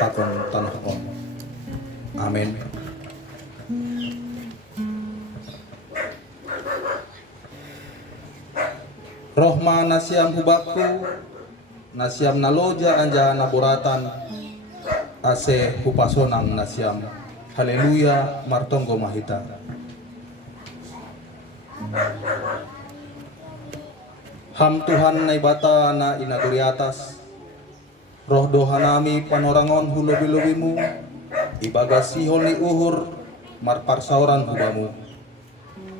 pakon tanah on. Amin. Rohma nasiam hubakku, nasiam naloja anja naburatan, ase hupasonang nasiam. Haleluya, martonggo mahita. Ham Tuhan na ibata na inaguri atas, roh dohanami panorangon hulobi-lobimu, ibagasihol ni uhur, marparsauran hubamu.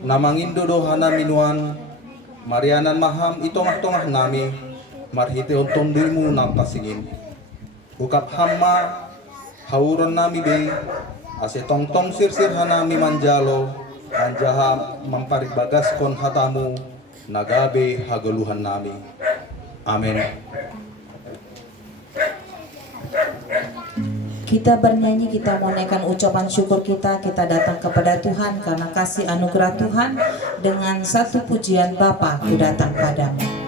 Namangindo dohana minuan, marianan maham itongah-tongah nami, marhite ontonduimu nampasingin. Ukap hamma, hauron nami be, ase tongtong sirsir hanami manjalo, anjaha mamparibagas kon hatamu, nagabe hagaluhan nami. Amin. Kita bernyanyi, kita menaikkan ucapan syukur kita datang kepada Tuhan karena kasih anugerah Tuhan. Dengan satu pujian Bapa ku datang padamu.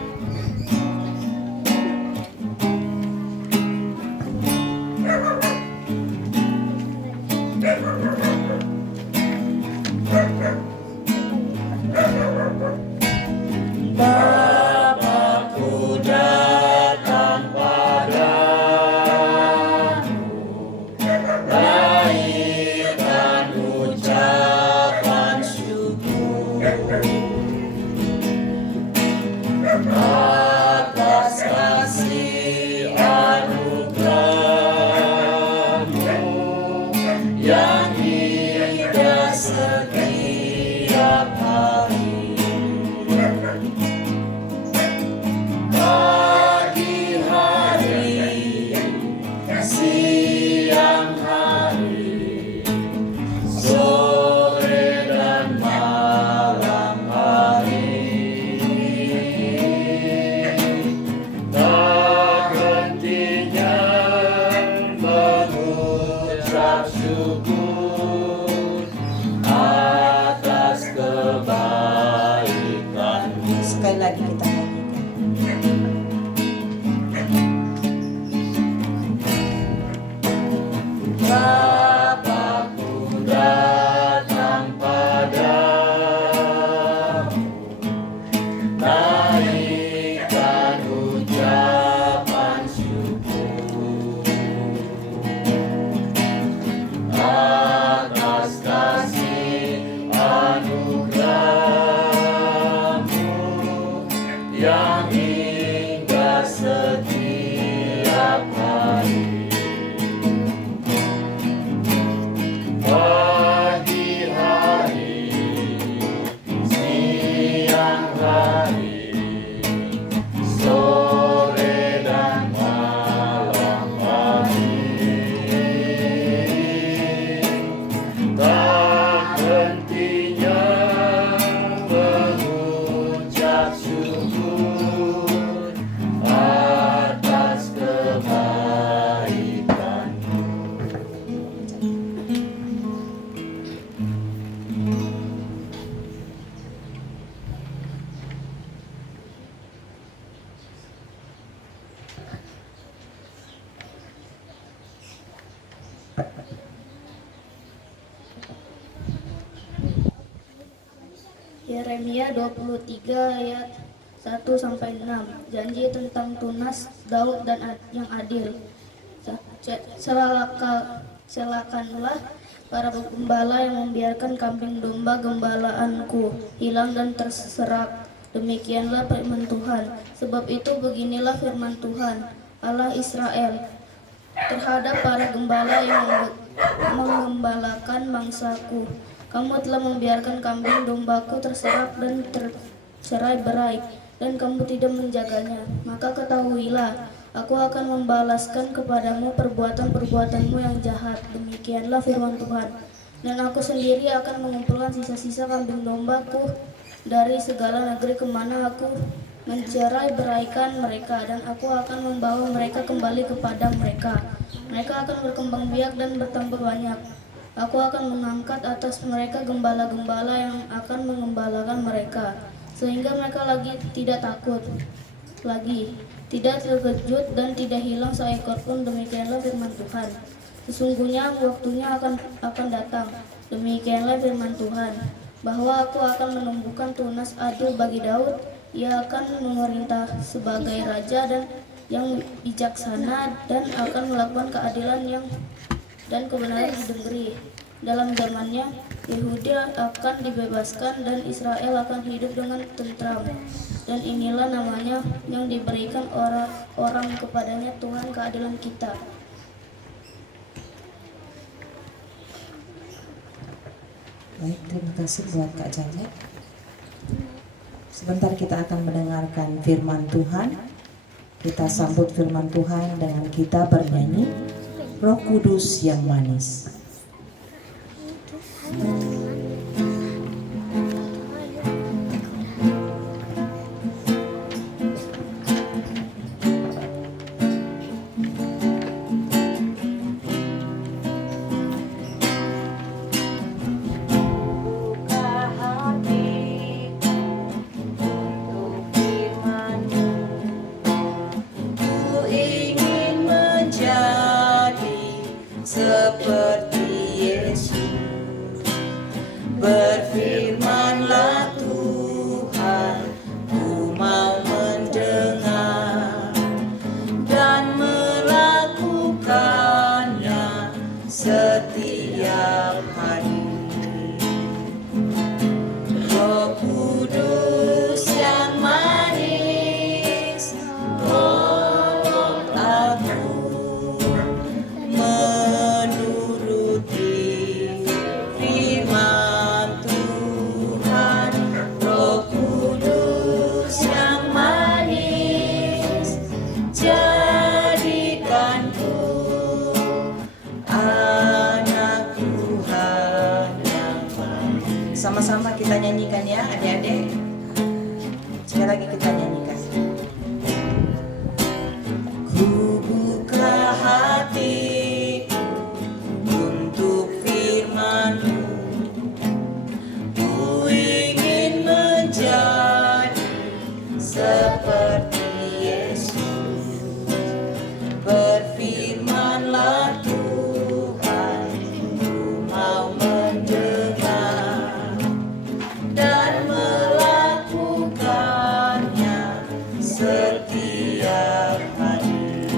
Sekali lagi kita Bapakku datang padamu, naikkan ucapan syukur atas kasih anugerah-Mu yang hingga setiap hari. Pagi hari, siang hari, sore dan malam hari, tak hentinya mengucap syukur atas kebaikan-Mu. Yeremia 23 ayat 1-6. Janji tentang tunas Daud dan yang adil. Celakakanlah para gembala yang membiarkan kambing domba gembalaanku hilang dan terserak. Demikianlah firman Tuhan. Sebab itu beginilah firman Tuhan, Allah Israel, terhadap para gembala yang menggembalakan bangsaku. Kamu telah membiarkan kambing dombaku terserak dan tercerai-berai, dan kamu tidak menjaganya. Maka ketahuilah, aku akan membalaskan kepadamu perbuatan-perbuatanmu yang jahat. Demikianlah firman Tuhan. Dan aku sendiri akan mengumpulkan sisa-sisa kambing dombaku dari segala negeri kemana aku mencerai-beraikan mereka, dan aku akan membawa mereka kembali kepada mereka. Mereka akan berkembang biak dan bertambah banyak. Aku akan mengangkat atas mereka gembala-gembala yang akan mengembalakan mereka, sehingga mereka lagi tidak takut lagi, tidak terkejut dan tidak hilang seekor pun. Demikianlah firman Tuhan. Tuhan. Sesungguhnya waktunya akan datang. Demikianlah firman Tuhan, bahwa aku akan menumbuhkan tunas adil bagi Daud. Ia akan memerintah sebagai raja dan yang bijaksana, dan akan melakukan keadilan dan kebenaran di negeri. Dalam zamannya, Yehuda akan dibebaskan dan Israel akan hidup dengan tentram. Dan inilah namanya yang diberikan orang kepadanya, Tuhan keadilan kita. Baik, terima kasih buat Kak Janet. Sebentar kita akan mendengarkan firman Tuhan. Kita sambut firman Tuhan dengan kita bernyanyi Roh Kudus yang manis. Seperti Yesus, berfirmanlah Tuhan, ku mau mendengar dan melakukannya setiap hari. Roh Kudus yang manis, tolong aku menuruti firman Tuhan. Roh Kudus yang manis, jadikanku anak Tuhan yang manis. Sama-sama kita nyanyikan ya adik-adik. Sekali lagi kita nyanyikan. Ku buka hati untuk firman-Mu, ku ingin menjadi seperti Yesus. Berfirmanlah Tuhan, ku mau mendengar dan melakukannya setiap hari.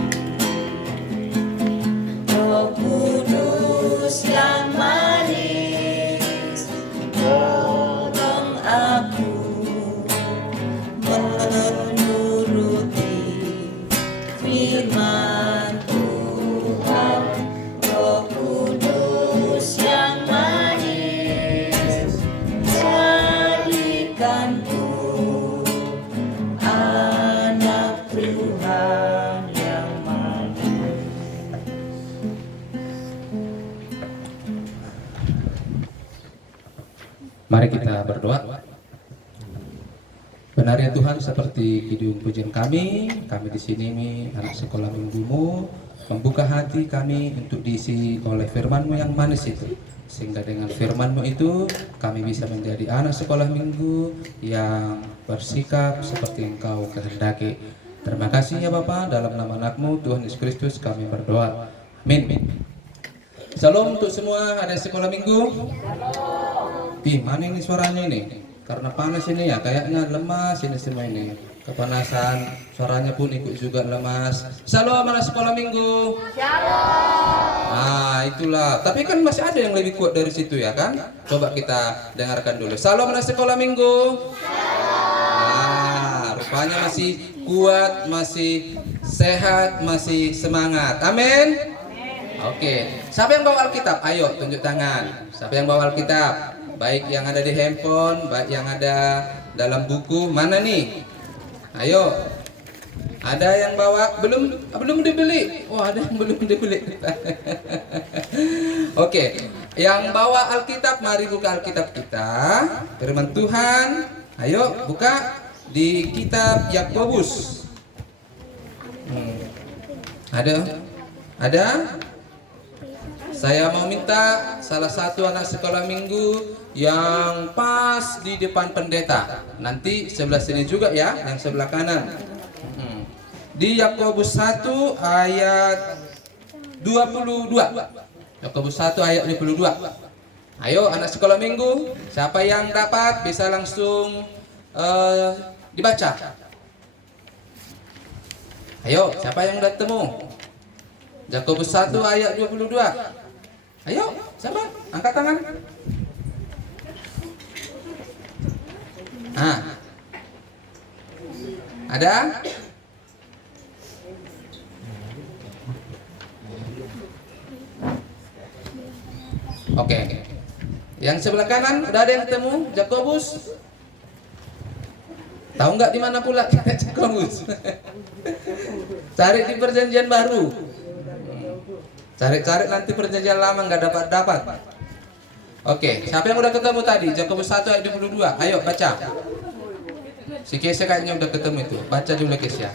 Roh Kudus yang manis, tolong aku menuruti firman Tuhan. Roh Kudus yang manis, jadikanku anak Tuhan yang manis. Mari kita berdoa. Benar ya Tuhan, seperti kidung pujian kami di sini anak sekolah minggumu, membuka hati kami untuk diisi oleh firman-Mu yang manis itu, sehingga dengan firman-Mu itu kami bisa menjadi anak sekolah minggu yang bersikap seperti Engkau kehendaki. Terima kasih ya Bapa, dalam nama anak-Mu Tuhan Yesus Kristus kami berdoa. Amin. Salam untuk semua anak sekolah minggu. Ih, mana ini suaranya ini? Karena panas ini ya, kayaknya lemas ini semua ini. Kepanasan, suaranya pun ikut juga lemas. Salam anak sekolah minggu. Shalom. Nah, itulah. Tapi kan masih ada yang lebih kuat dari situ ya kan? Coba kita dengarkan dulu. Salam anak sekolah minggu. Shalom. Nah, rupanya masih kuat, masih sehat, masih semangat. Amin. Oke. Siapa yang bawa Alkitab? Ayo tunjuk tangan. Siapa yang bawa Alkitab? Baik yang ada di handphone, baik yang ada dalam buku. Mana nih? Ayo. Ada yang bawa? Belum dibeli. Wah, ada yang belum dibeli. Oke. Yang bawa Alkitab, mari buka Alkitab kita. Firman Tuhan. Ayo buka di kitab Yakobus. Ada? Saya mau minta salah satu anak sekolah minggu yang pas di depan pendeta. Nanti sebelah sini juga ya, yang sebelah kanan. Di Yakobus 1 ayat 22. Yakobus 1 ayat 22. Ayo anak sekolah minggu, siapa yang dapat bisa langsung dibaca. Ayo, siapa yang udah temu? Yakobus 1 ayat 22. Ayo, siapa? Angkat tangan. Ah. Ada? Oke. Yang sebelah kanan udah ada yang ketemu Yakobus? Tahu nggak di mana pula kita Yakobus? Cari di perjanjian baru. Cari-cari nanti perjanjian lama nggak dapat. Oke, siapa yang udah ketemu tadi? Yakobus 1 ayat 22. Ayo baca. Si Kesia kayaknya udah ketemu itu. Baca dulu Kesia.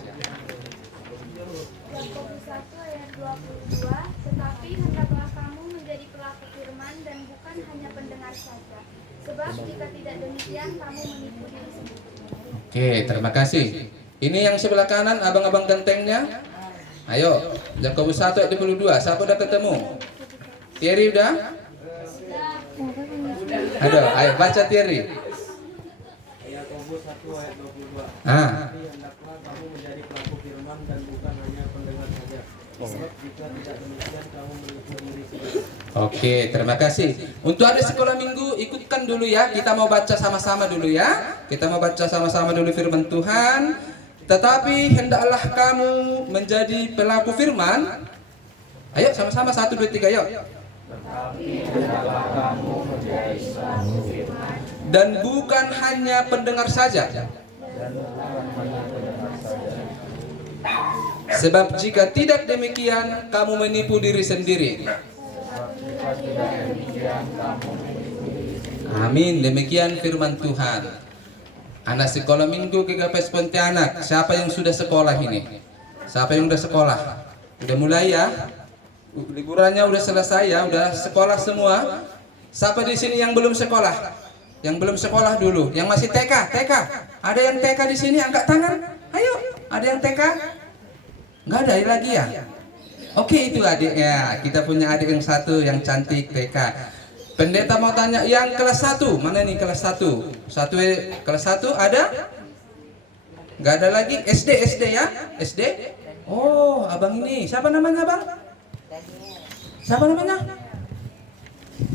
Yakobus 1 ayat 22, tetapi hendaklah kamu menjadi pelaku firman dan bukan hanya pendengar saja. Sebab jika tidak demikian, kamu menipu diri sendiri. Oke, terima kasih. Ini yang sebelah kanan, abang-abang gentengnya. Ayo, Yakobus 1 ayat 22. Siapa udah ketemu? Thierry udah? Aduh, ayo baca Thierry. Yakobus 1 ayat 22. Ah. Tapi hendaklah kamu menjadi pelaku firman dan bukan hanya pendengar saja. Sebab jika tidak demikian kamu menipu diri sendiri. Oke, terima kasih. Untuk adik sekolah minggu, ikutkan dulu ya. Kita mau baca sama-sama dulu ya. Kita mau baca sama-sama dulu firman Tuhan. Tetapi hendaklah kamu menjadi pelaku firman. Ayo sama-sama 1 2 3 yuk. Dan bukan hanya pendengar saja. Sebab jika tidak demikian kamu menipu diri sendiri. Amin. Demikian firman Tuhan. Anak sekolah minggu GKPS Pontianak, siapa yang sudah sekolah ini? Siapa yang sudah sekolah? Udah mulai ya? Liburannya udah selesai ya? Udah sekolah semua? Siapa di sini yang belum sekolah? Yang belum sekolah dulu, yang masih TK. Ada yang TK di sini angkat tangan? Ayo, ada yang TK? Nggak ada lagi ya? Oke, itu adiknya. Kita punya adik yang satu yang cantik TK. Pendeta mau tanya yang kelas 1, mana nih kelas 1? Kelas 1 ada? Nggak ada lagi? SD ya? SD? Oh, abang ini. Siapa namanya abang? Siapa namanya?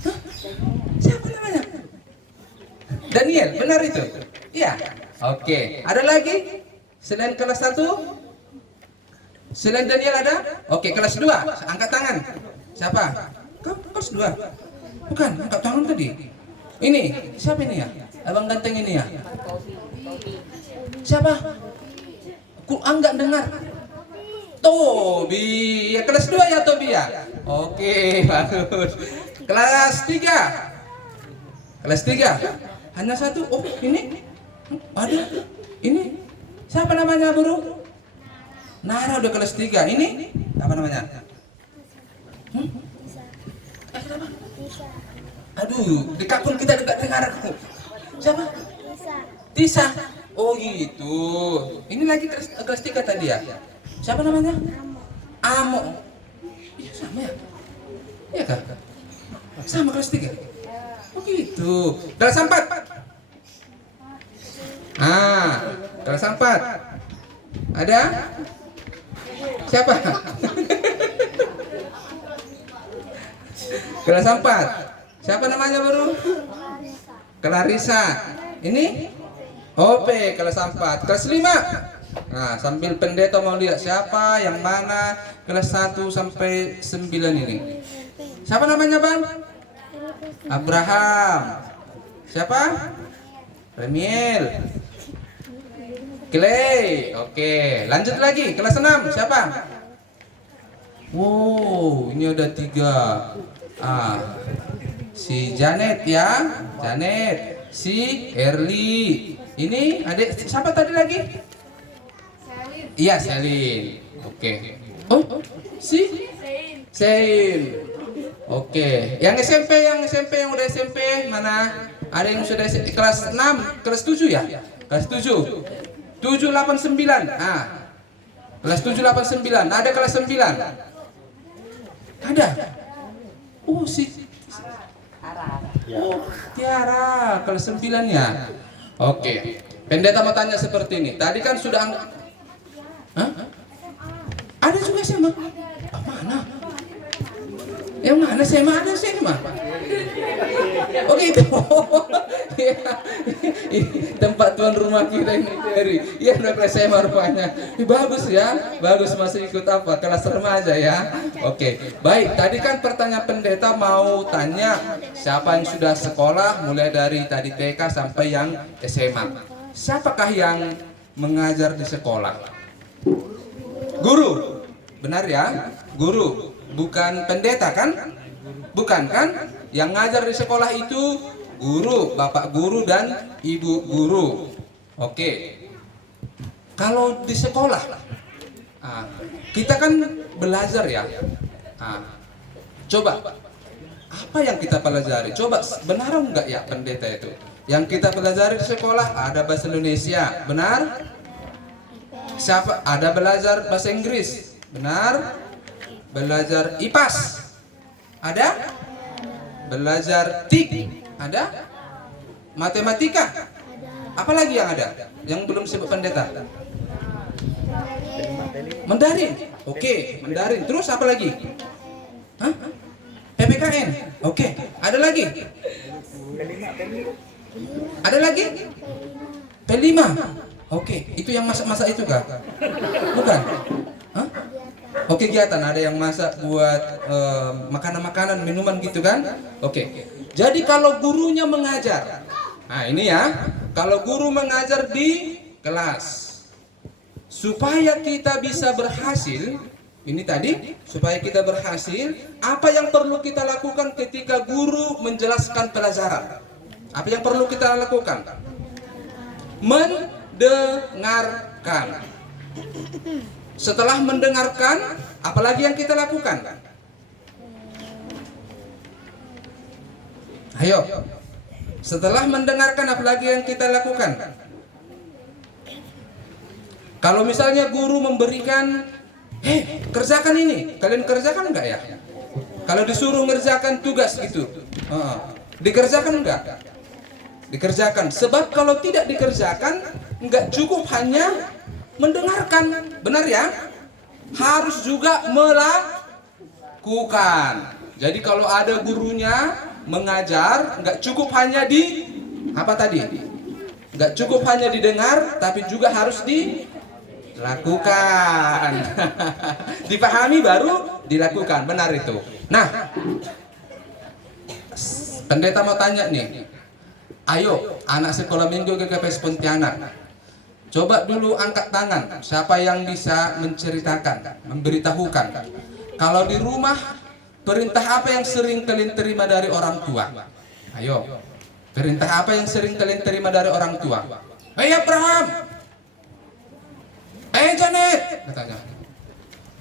Hah? Siapa namanya? Daniel, benar itu? Iya. Oke, ada lagi? Selain kelas 1? Selain Daniel ada? Oke, kelas 2. Angkat tangan. Siapa? Kelas 2. Bukan, angkat tangan tadi. Ini, siapa ini ya? Abang ganteng ini ya? Siapa? Ku enggak dengar. Tobi. Ya kelas 2 ya Tobi ya? Oke, bagus. Kelas 3. Kelas 3. Hanya 1. Oh, ini ada. Ini siapa namanya, Bro? Nara udah kelas 3. Ini apa namanya? Aduh, di kampung kita dekat dengar aku. Siapa? Tisa. Oh gitu. Ini lagi kelas 3 tadi ya? Siapa namanya? Amo. Iya sama ya? Iya kan? Sama kelas 3. Oh gitu. Kelas 4. Kelas 4. Ada? Siapa? Kelas 4. Siapa namanya baru? Clarissa. Ini? OP kelas 4. Kelas 5. Nah, sambil pendeta mau lihat siapa yang mana kelas 1 sampai 9 ini. Siapa namanya, Bang? Abraham. Siapa? Remiel. Clay. Oke, lanjut lagi kelas 6. Siapa? Wow, ini ada 3. Si Janet ya, Janet. Si Erli. Ini adik siapa tadi lagi? Iya, Selin. Oke. Oh, si Sein. Oke. Yang SMP yang udah SMP mana? Ada yang sudah kelas 6, kelas 7 ya? Kelas 7. 789. Kelas 789. Ada kelas 9. Ada. Oh, Tiara, kelas 9 ya. Oke. Pendeta mau tanya seperti ini. Tadi kan sudah Hah? Ada juga SMA. Ah, mana? Yang mana SMA? Ada SMA. Oke, itu. Tempat tuan rumah kita ini dari. Iya, udah kelas SMA rupanya. Bagus ya. Bagus, masih ikut apa? Kelas remaja ya. Oke. Baik, tadi kan pertanyaan pendeta mau tanya siapa yang sudah sekolah mulai dari tadi TK sampai yang SMA. Siapakah yang mengajar di sekolah? Guru. Benar ya? Guru. Bukan pendeta kan? Bukan kan? Yang ngajar di sekolah itu guru, bapak guru dan ibu guru. Oke. Kalau di sekolah, kita kan belajar ya. Coba, apa yang kita pelajari? Coba, benar enggak ya pendeta itu? Yang kita pelajari di sekolah ada bahasa Indonesia, benar? Siapa? Ada belajar bahasa Inggris, benar? Belajar IPAS, ada? Belajar TIK, ada? Matematika, apalagi yang ada? Yang belum sebut pendeta? Mandarin, oke, Mandarin. Terus apa lagi? Hah? PPKN, oke. Ada lagi? Ada lagi? P5, oke. Itu yang masak-masak itu kah? Bukan? Hah? Oke, kegiatan ada yang masak buat makanan-makanan, minuman gitu kan? Oke. Jadi kalau gurunya mengajar, nah ini ya, kalau guru mengajar di kelas, supaya kita bisa berhasil, ini tadi, supaya kita berhasil, apa yang perlu kita lakukan ketika guru menjelaskan pelajaran? Apa yang perlu kita lakukan? Mendengarkan. Setelah mendengarkan, apalagi yang kita lakukan? Ayo. Setelah mendengarkan, apalagi yang kita lakukan? Kalau misalnya guru memberikan, kerjakan ini, kalian kerjakan enggak ya? Kalau disuruh ngerjakan tugas gitu, dikerjakan enggak? Dikerjakan. Sebab kalau tidak dikerjakan, enggak cukup hanya mendengarkan, benar ya? Harus juga melakukan. Jadi kalau ada gurunya mengajar, enggak cukup hanya di apa tadi? Enggak cukup hanya didengar, tapi juga harus dilakukan. Dipahami baru dilakukan, benar itu. Nah, pendeta mau tanya nih. Ayo, anak sekolah minggu GKPS Pontianak. Coba dulu angkat tangan, siapa yang bisa menceritakan, memberitahukan. Kalau di rumah, perintah apa yang sering kalian terima dari orang tua? Ayo, perintah apa yang sering kalian terima dari orang tua? Abraham, Janet, katanya.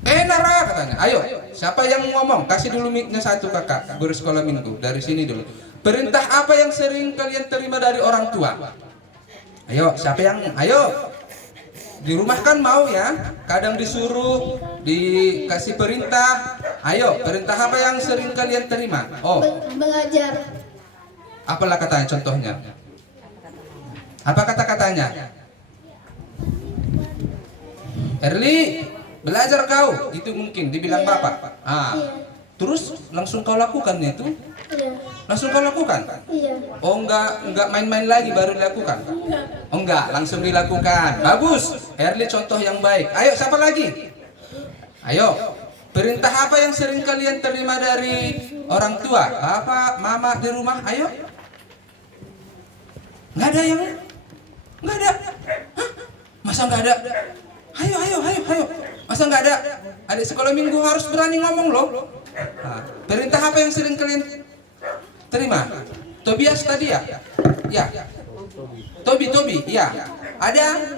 Nara, katanya. Ayo, siapa yang ngomong? Kasih dulu mic-nya satu kakak, guru sekolah minggu, dari sini dulu. Perintah apa yang sering kalian terima dari orang tua? Ayo, siapa yang? Ayo. Di rumah kan mau ya, kadang disuruh, dikasih perintah. Ayo, perintah apa yang sering kalian terima? Oh, Belajar. apalah katanya contohnya? Apa kata-katanya? Erli, belajar kau. Itu mungkin dibilang bapak. Terus langsung kau lakukan itu? Iya. Langsung kau lakukan? Iya. Oh, enggak main-main lagi baru dilakukan? Oh, enggak, langsung dilakukan. Bagus. Erli contoh yang baik. Ayo, siapa lagi? Ayo. Perintah apa yang sering kalian terima dari orang tua? Bapak, mama di rumah? Ayo. Enggak ada yang? Enggak ada. Hah? Masa enggak ada? Ayo. Masa enggak ada? Adik sekolah minggu harus berani ngomong loh. Perintah apa yang sering kalian terima? Tobias tadi ya? Ya. Tobi, ya. Ada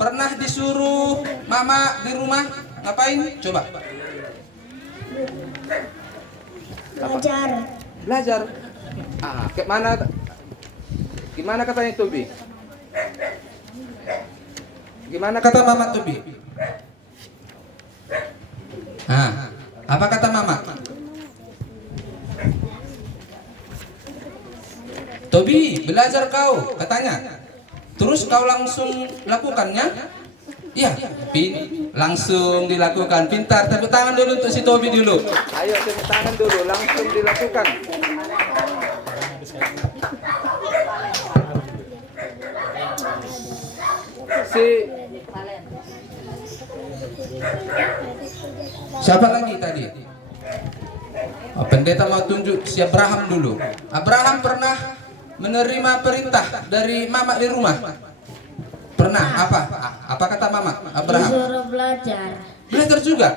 pernah disuruh mama di rumah ngapain? Coba. Belajar. Gimana katanya Tobi? Gimana kata mama Tobi? Apa kata mama? Tobi, belajar kau, katanya. Terus kau langsung lakukannya? Iya, langsung dilakukan. Pintar, tepuk tangan dulu untuk si Tobi dulu. Ayo tepuk tangan dulu, langsung dilakukan. Siapa lagi tadi? Oh, pendeta mau tunjuk si Abraham dulu. Abraham pernah menerima perintah dari mama di rumah. Pernah apa? Apa kata mama Abraham? Disuruh belajar. Belajar juga.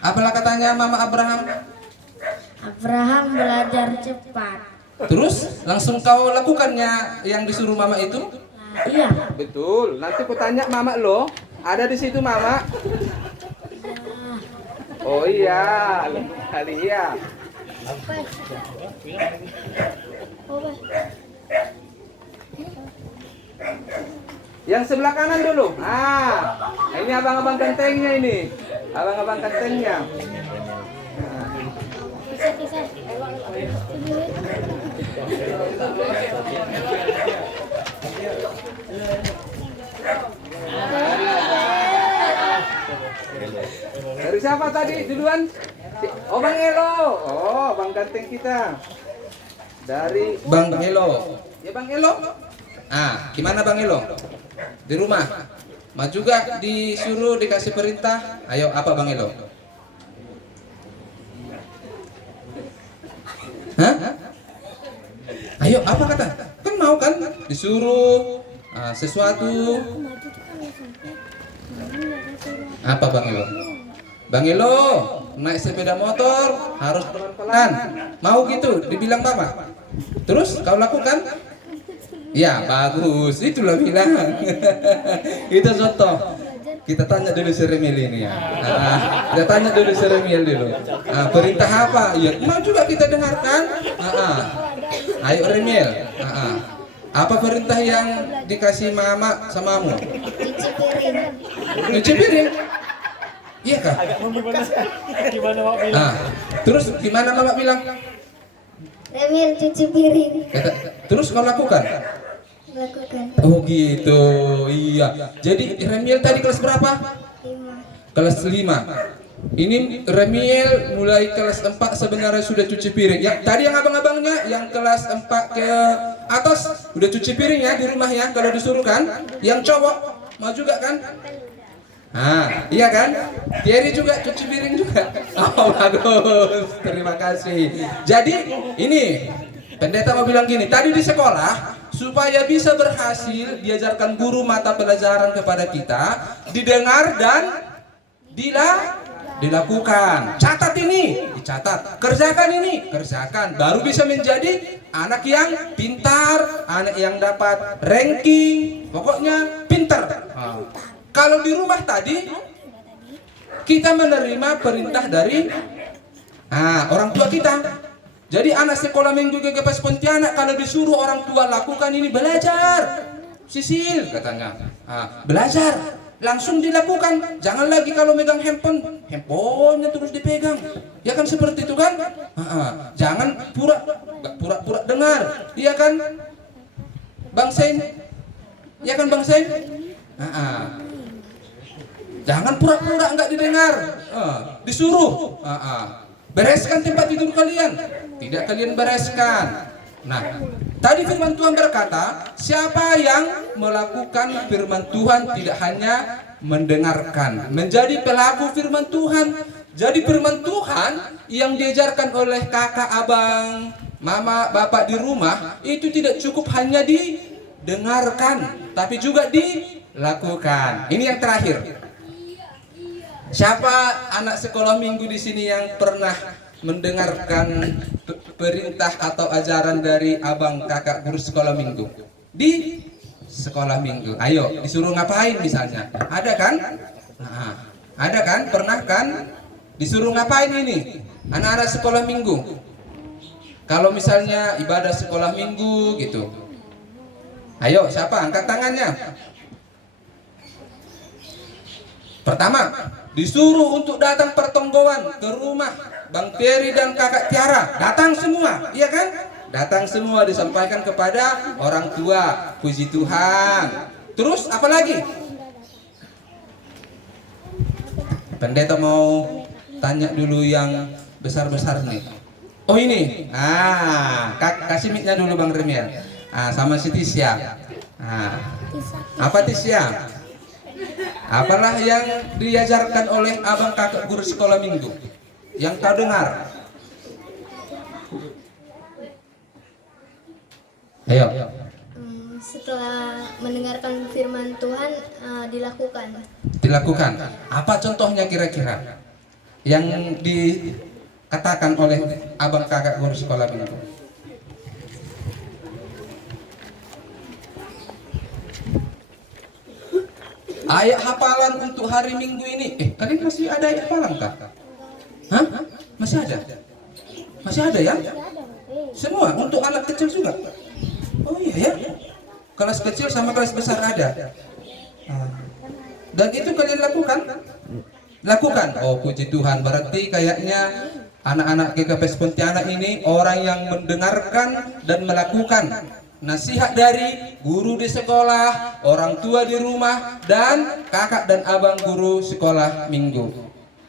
Apalah katanya mama Abraham? Abraham belajar cepat. Terus langsung kau lakukannya yang disuruh mama itu? Nah, iya. Betul. Nanti ku tanya mama lo, ada di situ mama? Oh iya, kali iya. Yang sebelah kanan dulu. Ini abang-abang gantengnya ini. Abang-abang gantengnya. Dari siapa tadi duluan? Oh, Bang Elo. Oh, Bang ganteng kita. Dari Bang Elo. Ya Bang Elo. Gimana Bang Elo? Di rumah. Mau juga disuruh dikasih perintah. Ayo, apa Bang Elo? Hah? Ayo, apa kata? Kan mau kan disuruh sesuatu. Apa Bang Elo? Bang Elo, naik sepeda motor harus pelan-pelan. Mau gitu dibilang Bapak. Terus kau lakukan? Ya, bagus. Itulah bilang. Itu contoh. Kita tanya dulu si Remil ini ya. Kita tanya dulu si Remil dulu. Perintah apa? Ya, mau juga kita dengarkan. Ayo Remil. Apa perintah yang dikasih mama samamu? Cuci piring. Cuci piring? Iya kah? Gimana Mak bilang? Terus gimana mama bilang? Remil cuci piring. Terus kau lakukan? Lakukan. Oh gitu, iya. Jadi Remiel tadi kelas berapa? 5. Kelas 5. Ini Remiel mulai kelas 4 sebenarnya sudah cuci piring. Ya, tadi yang abang-abangnya yang kelas 4 ke atas udah cuci piring ya di rumah ya kalau disuruh kan. Yang cowok mau juga kan? Iya kan? Thierry juga cuci piring juga. Oh bagus, terima kasih. Jadi ini pendeta mau bilang gini, tadi di sekolah supaya bisa berhasil diajarkan guru mata pelajaran kepada kita, didengar dan dilakukan. Catat ini, dicatat. Kerjakan ini, kerjakan. Baru bisa menjadi anak yang pintar, anak yang dapat ranking, pokoknya pintar. Kalau di rumah tadi kita menerima perintah dari orang tua kita. Jadi anak sekolah minggu GKPS Pontianak kalau disuruh orang tua lakukan ini belajar. Sisil katanya. Belajar langsung dilakukan. Jangan lagi kalau megang handphonenya terus dipegang. Ya kan seperti itu kan? Jangan pura-pura dengar. Iya kan? Bang Sen? Iya kan Bang Sen? Jangan pura-pura nggak didengar, disuruh. Bereskan tempat tidur kalian, tidak kalian bereskan. Nah, tadi firman Tuhan berkata, siapa yang melakukan firman Tuhan tidak hanya mendengarkan, menjadi pelaku firman Tuhan. Jadi firman Tuhan yang diajarkan oleh kakak, abang, mama, bapak di rumah itu tidak cukup hanya didengarkan, tapi juga dilakukan. Ini yang terakhir. Siapa anak sekolah minggu di sini yang pernah mendengarkan perintah atau ajaran dari abang kakak guru sekolah minggu? Di sekolah minggu. Ayo, disuruh ngapain misalnya? Ada kan? Ada kan? Pernah kan? Disuruh ngapain ini? Anak-anak sekolah minggu. Kalau misalnya ibadah sekolah minggu gitu. Ayo, siapa? Angkat tangannya. Pertama, disuruh untuk datang pertonggoan ke rumah Bang Terry dan kakak Tiara. Datang semua, iya kan? datang semua disampaikan kepada orang tua. Puji Tuhan. Terus apa lagi? Pendeta mau tanya dulu yang besar-besar nih. Oh ini, kasih mic-nya dulu Bang Remiel. Sama si Tisya. Apa Tisya? Apalah yang diajarkan oleh abang kakak guru sekolah minggu yang kau dengar? Ayo. Setelah mendengarkan firman Tuhan Dilakukan. Apa contohnya kira-kira yang dikatakan oleh abang kakak guru sekolah minggu? Ayat hafalan untuk hari Minggu ini. Kalian masih ada ayat hafalan kah? Hah? Masih ada? Masih ada ya? Semua untuk anak kecil juga. Oh iya ya. Kelas kecil sama kelas besar ada. Dan itu kalian lakukan? Lakukan. Oh puji Tuhan. Berarti kayaknya anak-anak GKP Pontianak ini orang yang mendengarkan dan melakukan nasihat dari guru di sekolah, orang tua di rumah, dan kakak dan abang guru sekolah minggu.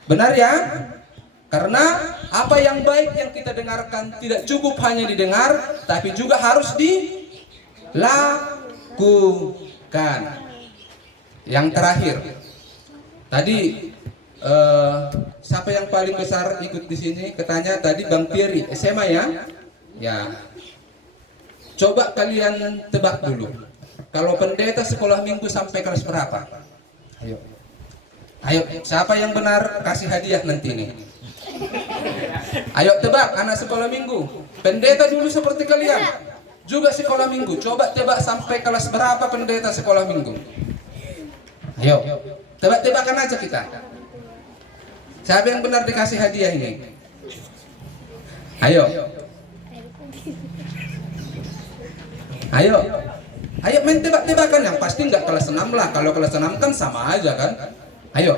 Benar ya? Karena apa yang baik yang kita dengarkan tidak cukup hanya didengar, tapi juga harus dilakukan. Yang terakhir, tadi siapa yang paling besar ikut di sini? Katanya tadi Bang Piri, SMA ya? Ya. Coba kalian tebak dulu. Kalau pendeta sekolah minggu sampai kelas berapa? Ayo. Ayo, siapa yang benar kasih hadiah nanti nih. Ayo tebak anak sekolah minggu. Pendeta dulu seperti kalian. Juga sekolah minggu. Coba tebak sampai kelas berapa pendeta sekolah minggu. Ayo. Tebak-tebakan aja kita. Siapa yang benar dikasih hadiah ini? Ayo. Ayo main tebak-tebakan, yang pasti nggak kelas 6 lah. Kalau kelas 6 kan sama aja kan. Ayo.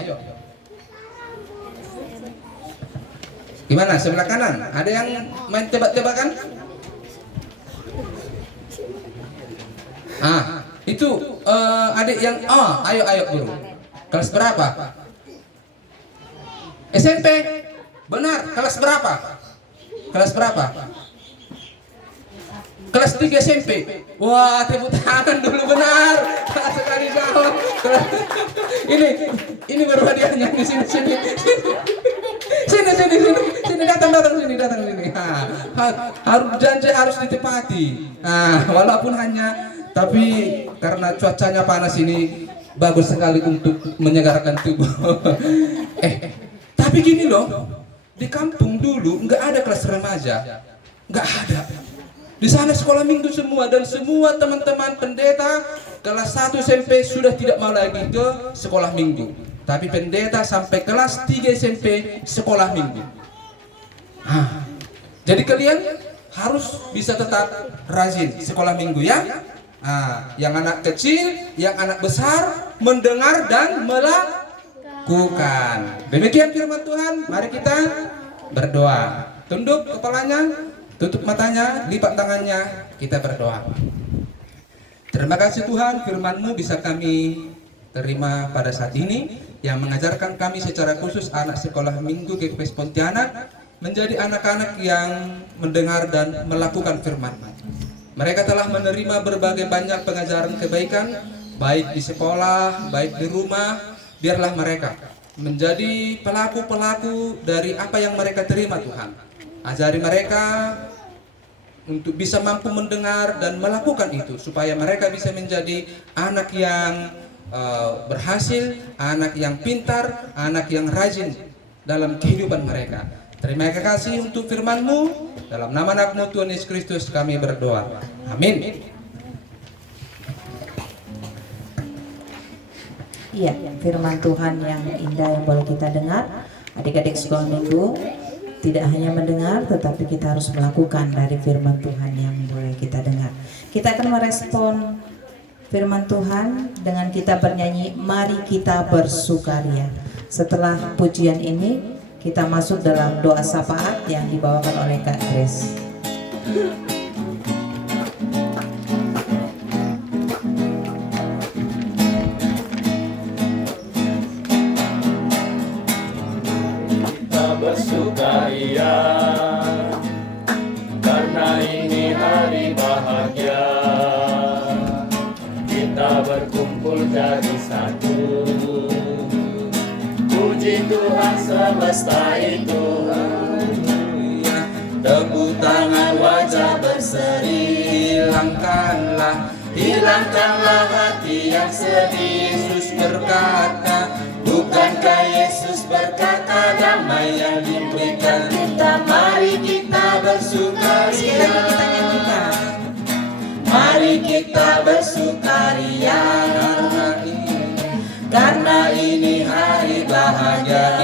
Gimana sebelah kanan? Ada yang main tebak-tebakan? Itu adik yang ayo guru. Kelas berapa? SMP. Benar, kelas berapa? Kelas berapa? Kelas 3 SMP. Wah, tepuk tangan dulu, benar. Sekali jawab. Ini baru hadiahnya di sini. Sini datang sini. Harus janji harus ditepati. Walaupun tapi karena cuacanya panas ini bagus sekali untuk menyegarkan tubuh. Tapi gini loh, di kampung dulu nggak ada kelas remaja, nggak ada. Di sana sekolah minggu semua, dan semua teman-teman pendeta kelas 1 SMP sudah tidak mau lagi ke sekolah minggu. Tapi pendeta sampai kelas 3 SMP sekolah minggu. Jadi kalian harus bisa tetap rajin sekolah minggu ya. Yang anak kecil, yang anak besar mendengar dan melakukan. Demikian firman Tuhan. Mari kita berdoa. Tunduk kepalanya, tutup matanya, lipat tangannya, kita berdoa. Terima kasih Tuhan, firman-Mu bisa kami terima pada saat ini, yang mengajarkan kami secara khusus anak sekolah minggu GKP Pontianak menjadi anak-anak yang mendengar dan melakukan firman-Mu. Mereka telah menerima berbagai banyak pengajaran kebaikan, baik di sekolah, baik di rumah. Biarlah mereka menjadi pelaku-pelaku dari apa yang mereka terima Tuhan. Ajari mereka untuk bisa mampu mendengar dan melakukan itu, supaya mereka bisa menjadi anak yang berhasil, anak yang pintar, anak yang rajin dalam kehidupan mereka. Terima kasih untuk firman-Mu. Dalam nama anak-Mu Tuhan Yesus Kristus kami berdoa. Amin. Iya, firman Tuhan yang indah yang boleh kita dengar. Adik-adik sekolah minggu, tidak hanya mendengar, tetapi kita harus melakukan dari firman Tuhan yang boleh kita dengar. Kita akan merespon firman Tuhan dengan kita bernyanyi, mari kita bersukaria. Setelah pujian ini, kita masuk dalam doa syafaat yang dibawakan oleh Kak Grace. semesta itu. Tepuk tangan wajah berseri, hilangkanlah hati yang sedih. Yesus berkata, bukankah Yesus berkata damai yang diberikan kita? Mari kita bersukaria, mari kita bersukaria, karena ini hari bahagia.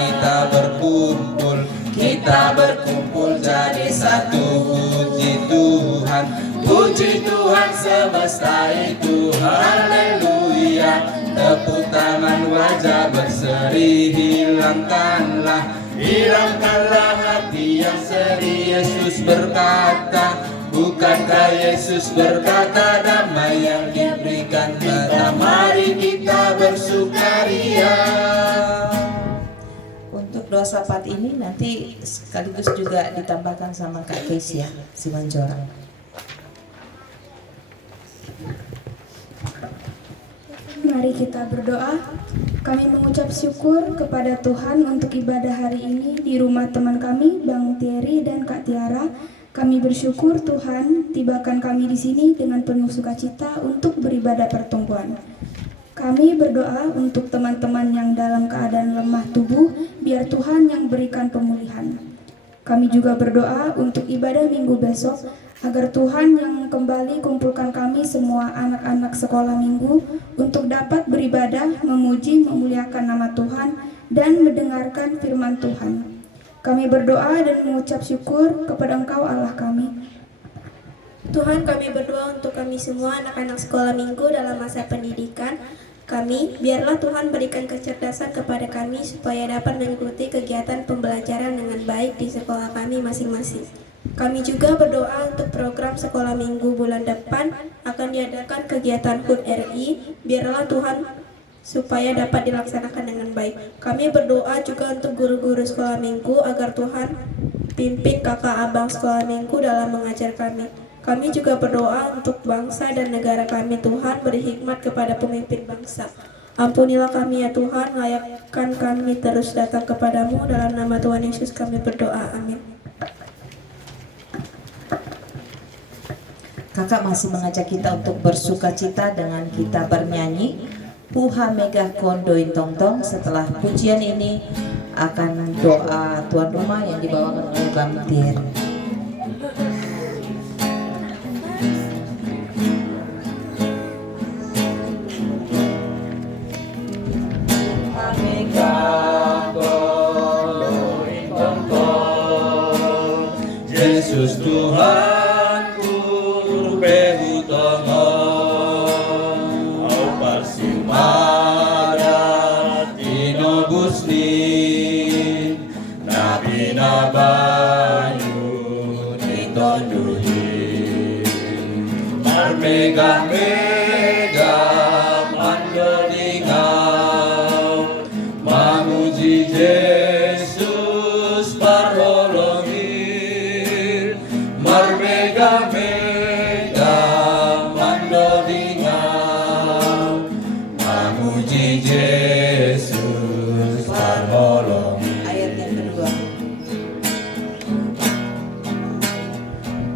Kita berkumpul jadi satu. Puji Tuhan semesta itu, haleluya. Tepuk tangan wajah berseri, hilangkanlah hati yang sedih. Yesus berkata, bukankah Yesus berkata damai yang diberikan kita? Mari kita bersukaria. Untuk doa syafaat ini nanti sekaligus juga ditambahkan sama Kak Kesia Simanjorang. Mari kita berdoa. Kami mengucap syukur kepada Tuhan untuk ibadah hari ini di rumah teman kami, Bang Thierry dan Kak Tiara. Kami bersyukur Tuhan tibakan kami di sini dengan penuh sukacita untuk beribadah pertumbuhan. Kami berdoa untuk teman-teman yang dalam keadaan lemah tubuh, biar Tuhan yang berikan pemulihan. Kami juga berdoa untuk ibadah minggu besok, agar Tuhan yang kembali kumpulkan kami semua anak-anak sekolah minggu untuk dapat beribadah, memuji, memuliakan nama Tuhan, dan mendengarkan firman Tuhan. Kami berdoa dan mengucap syukur kepada Engkau Allah kami. Tuhan, kami berdoa untuk kami semua anak-anak sekolah minggu dalam masa pendidikan kami. Biarlah Tuhan berikan kecerdasan kepada kami supaya dapat mengikuti kegiatan pembelajaran dengan baik di sekolah kami masing-masing. Kami juga berdoa untuk program sekolah minggu bulan depan akan diadakan kegiatan HUT RI. Biarlah Tuhan supaya dapat dilaksanakan dengan baik. Kami berdoa juga untuk guru-guru sekolah minggu agar Tuhan pimpin kakak abang sekolah minggu dalam mengajar kami. Kami juga berdoa untuk bangsa dan negara kami. Tuhan beri hikmat kepada pemimpin bangsa. Ampunilah kami ya Tuhan, layakkan kami terus datang kepadamu. Dalam nama Tuhan Yesus kami berdoa, amin. Kakak masih mengajak kita untuk bersukacita dengan kita bernyanyi Puha Megah Kondoin Tongtong. Setelah pujian ini akan doa tuan rumah yang dibawakan oleh Bang Thierry. Yesus Tuhanku rupehu tongo au parsimada tino busni nabi nabayu ditondui marmegah-megah mandodingau mamuji Yesus parolongin marmegah-megah mandodingau mamuji Yesus parolongin. Ayat yang kedua.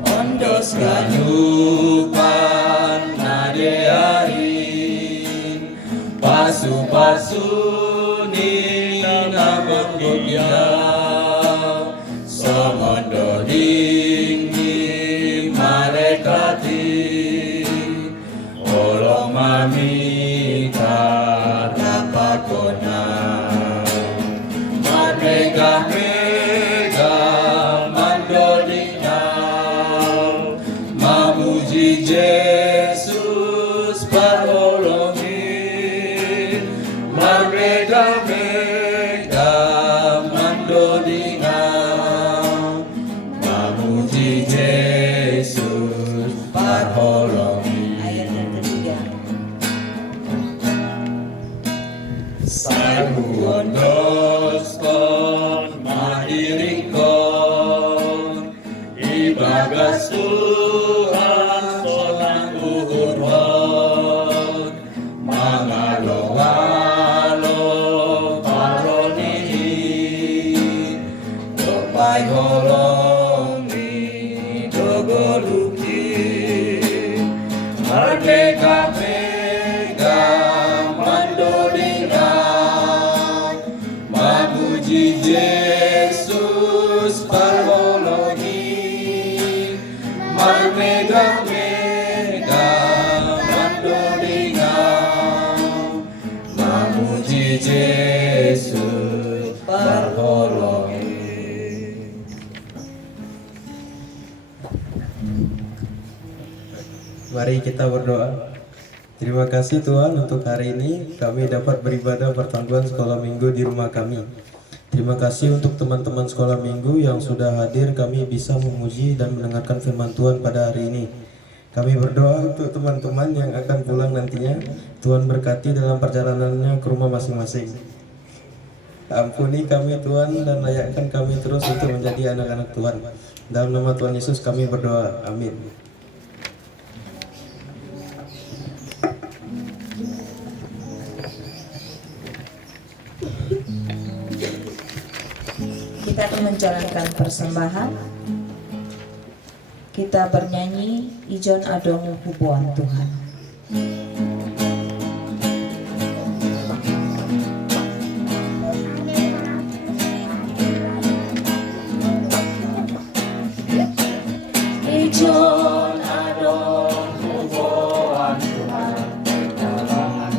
Ondos ganyupan nadearin pasu-pasu ni nabang gogya somondo dinggi marekati olong mami karapakona marmegah-megah mandodingau mamuji Yesus parolongin marmegah-megah mandodingau mamuji Yesus parolongin. Ayat yang ketiga. Saguondoskon madirikon ibagas Tuhan solang uhurhon mangalo-ngalo paronihi bermegah-megah mendoringau, memuji Yesus berholoi. Mari kita berdoa. Terima kasih Tuhan untuk hari ini kami dapat beribadah pertemuan sekolah minggu di rumah kami. Terima kasih untuk teman-teman sekolah minggu yang sudah hadir, kami bisa memuji dan mendengarkan firman Tuhan pada hari ini. Kami berdoa untuk teman-teman yang akan pulang nantinya, Tuhan berkati dalam perjalanannya ke rumah masing-masing. Ampuni kami Tuhan dan layakkan kami terus untuk menjadi anak-anak Tuhan. Dalam nama Tuhan Yesus kami berdoa, amin. Kita akan menjalankan persembahan. Kita bernyanyi Ijon Adong Hubuan Tuhan. Ijon adong hubuan Tuhan, dalangan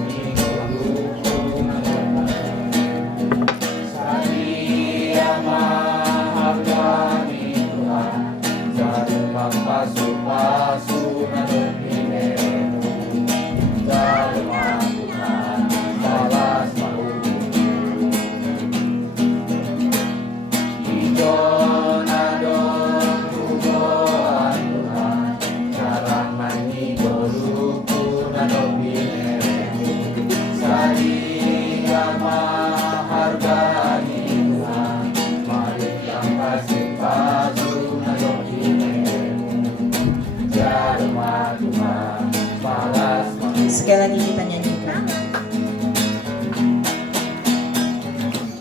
Sadia mahargani Tuhan, jarumang pasu-pasu nadong binenu, jarumang Tuhan, balas mau. Ijon adong hubuan Tuhan, jarang manigoluku nadong binenu, Sadia mahargani Tuhan, malikang pasing-pasu nadong binenu, jarumang Tuhan, balas mau. Sekali lagi kita nyanyikan.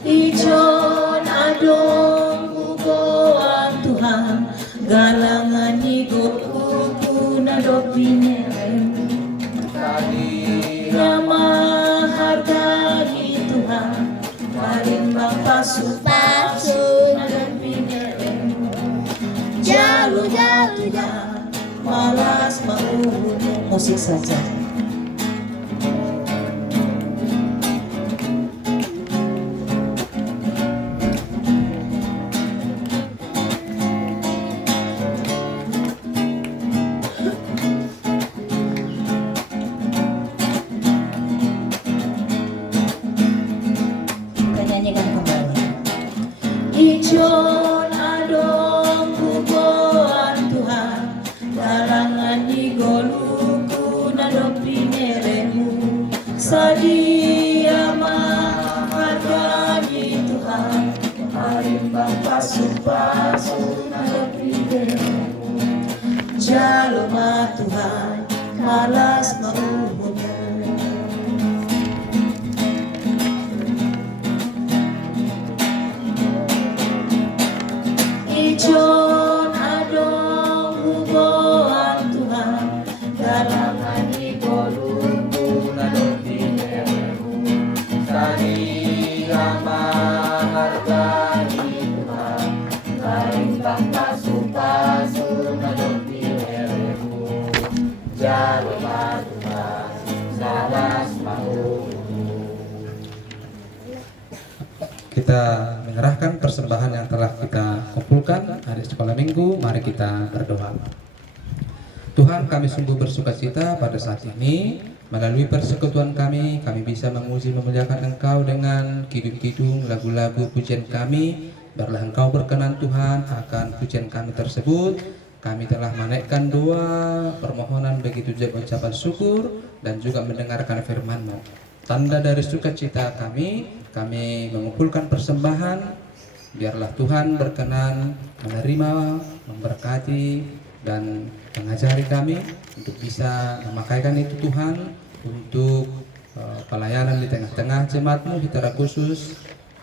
Ijon adong hubuan Tuhan, galangan iguluku nadong binenu, Sadia mahargani Tuhan, marimbang pasu-pasu nadong binenu, jalu-jalunya malas mau. Musik saja. Kita nyanyikan kembali. Ijon adong hubuan Tuhan, galangan igoluku nadong binenu, Sadia mahargani Tuhan, marimbang pasu-pasu nadong binenu, jalma Tuhan, malas mauhunnya. Ijon adong hubuan Tuhan, galangan igoluku nadong binenu, Sadia mahargani Tuhan, marimbang pasu-pasu nadong binenu, jalma Tuhan, malas mau. Kita menyerahkan persembahan yang telah kita kumpulkan hari sekolah minggu. Mari kita berdoa. Tuhan, kami sungguh bersukacita pada saat ini melalui persekutuan kami bisa memuji memuliakan Engkau dengan kidung-kidung lagu-lagu pujian kami. Biarlah Engkau berkenan Tuhan akan pujian kami tersebut. Kami telah menaikkan doa permohonan begitu juga ucapan syukur dan juga mendengarkan firman-Mu. Tanda dari sukacita kami mengumpulkan persembahan. Biarlah Tuhan berkenan menerima, memberkati dan mengajari kami untuk bisa memakaikan itu Tuhan untuk pelayanan di tengah-tengah jemaat-Mu secara khusus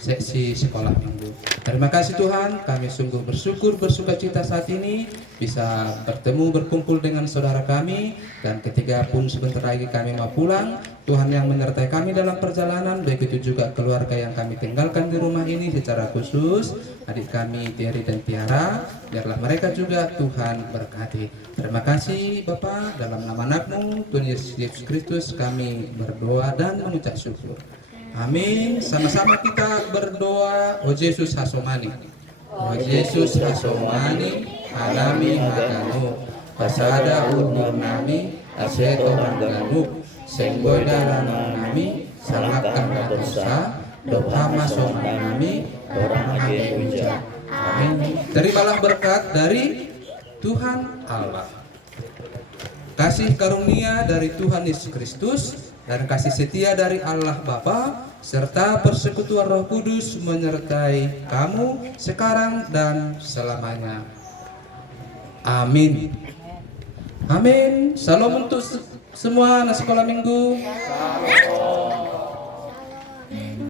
seksi sekolah minggu. Terima kasih Tuhan, kami sungguh bersyukur, bersuka cita saat ini bisa bertemu, berkumpul dengan saudara kami, dan ketika pun sebentar lagi kami mau pulang, Tuhan yang menyertai kami dalam perjalanan, begitu juga keluarga yang kami tinggalkan di rumah ini, secara khusus adik kami Tieri dan Tiara, biarlah mereka juga Tuhan berkati. Terima kasih Bapa, dalam nama anakmu Tuhan Yesus Kristus kami berdoa dan mengucap syukur. Amin. Sama-sama kita berdoa. O Yesus hasomani, O Yesus hasomani, alami maganu, pasada unur nami, aseto maganu, senggoy dalam nami, salahkan dosa, dohama nami, orang aja puja. Amin. Terimalah berkat dari Tuhan Allah, kasih karunia dari Tuhan Yesus Kristus, dan kasih setia dari Allah Bapa serta persekutuan Roh Kudus menyertai kamu sekarang dan selamanya. Amin. Amin. Salam untuk semua anak sekolah minggu.